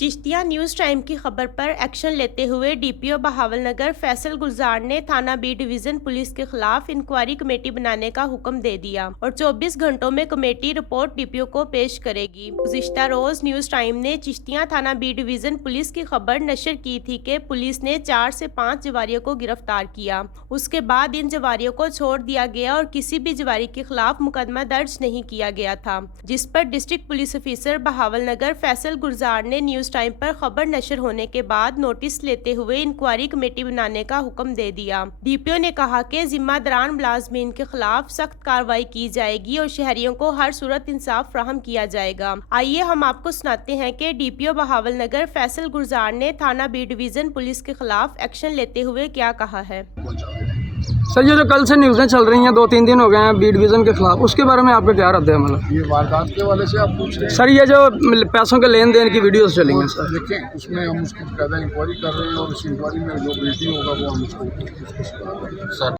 Chishtiya news time की खबर पर एक्शन लेते हुए डीपीओ बहावलनगर फैसल गुलजार ने थाना बी डिवीजन पुलिस के खिलाफ इंक्वायरी कमेटी बनाने का हुक्म दे दिया और 24 घंटों में कमेटी रिपोर्ट डीपीओ को पेश करेगी। गुज़िश्ता रोज न्यूज़ टाइम ने चिश्तिया थाना बी डिवीजन पुलिस की खबर नशर की थी कि पुलिस ने 4 से 5 जवारियों को गिरफ्तार किया। उसके बाद इन जवारियों को छोड़ दिया गया और किसी भी जवारी के खिलाफ मुकदमा दर्ज नहीं किया गया था, जिस पर district police officer Bahawalnagar Faisal Gulzar ने न्यूज़ टाइम पर खबर नशर होने के बाद नोटिस लेते हुए इंक्वायरी कमेटी बनाने का हुक्म दे दिया। डीपीओ ने कहा कि जिम्मेदारान मुलाजमीन के खिलाफ सख्त कार्रवाई की जाएगी और शहरियों को हर सूरत इंसाफ फ्राहम किया जाएगा। आइए हम आपको सुनाते हैं कि डीपीओ बहावलनगर फैसल गुलजार ने थाना बी डिवीजन पुलिस के खिलाफ एक्शन लेते हुए क्या कहा है। सर, ये जो कल से न्यूज़ें चल रही हैं, 2-3 दिन हो गए हैं बी डिवीज़न के खिलाफ, उसके बारे में आपका क्या रद्द है? मतलब ये वारदात के वाले से आप पूछ रहे हैं? सर, ये जो पैसों के लेन देन की वीडियोस चली हैं सर, देखें, उसमें हम उसकी ज़्यादा इंक्वायरी कर रहे हैं और इस इंक्वायरी में जो बेटी होगा वो हम उसको सर